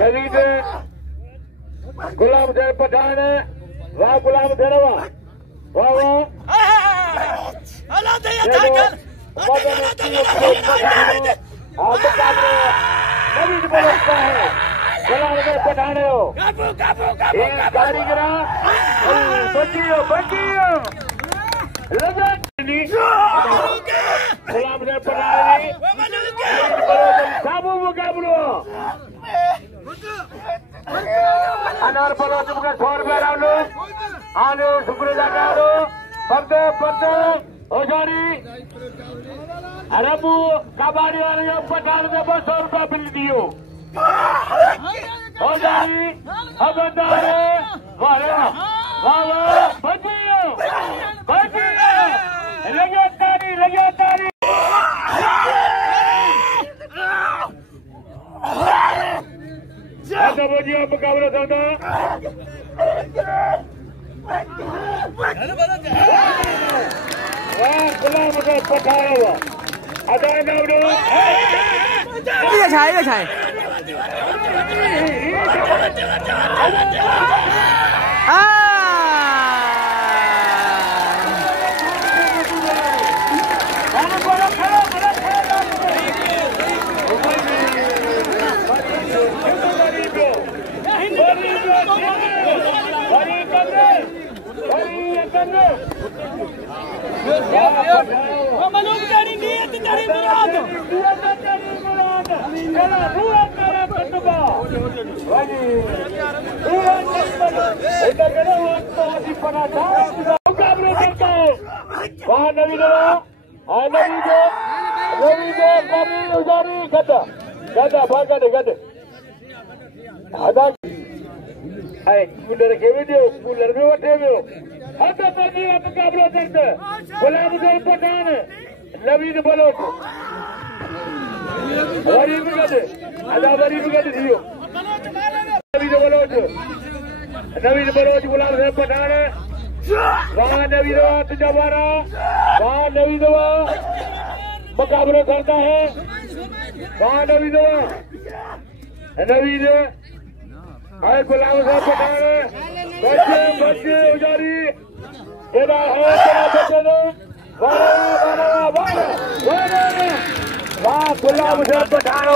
नवीद गुलाम हुसैन पठान वाह गुलाम हुसैन वाह वाह नवीद बरसता है गुलाम हुसैन पठान हो कारीगरा बचियो बचियो गुलाम हुसैन पठान साबु मुकाबलो अनार पलो तुमका 100 रुपया राउंड आलो शुक्र लगालो पत्ते पत्ते ओजारी अरबू कबाड़ी वाले पठान में 200 रुपया बिल दियो ओजारी अबंदार वाह वाह बचियो लगे तारी ऐसा बोलिए मुकाबला चलता वाह गुलाम हुसैन पठान हुआ अदाय नावड़ो ये छाए गुलाम हुसैन पठान नवीद बलोच वरी भी गद दियो नवीद बलोच गुलाम हुसैन पठान वाह नवीद दोबारा वाह नवीद मुकाबला करता है वाह नवीद आए गुलाम हुसैन पठान बच्चे उजारी तेरा है तेरा बच्चे वाह गुलाम हुसैन पठान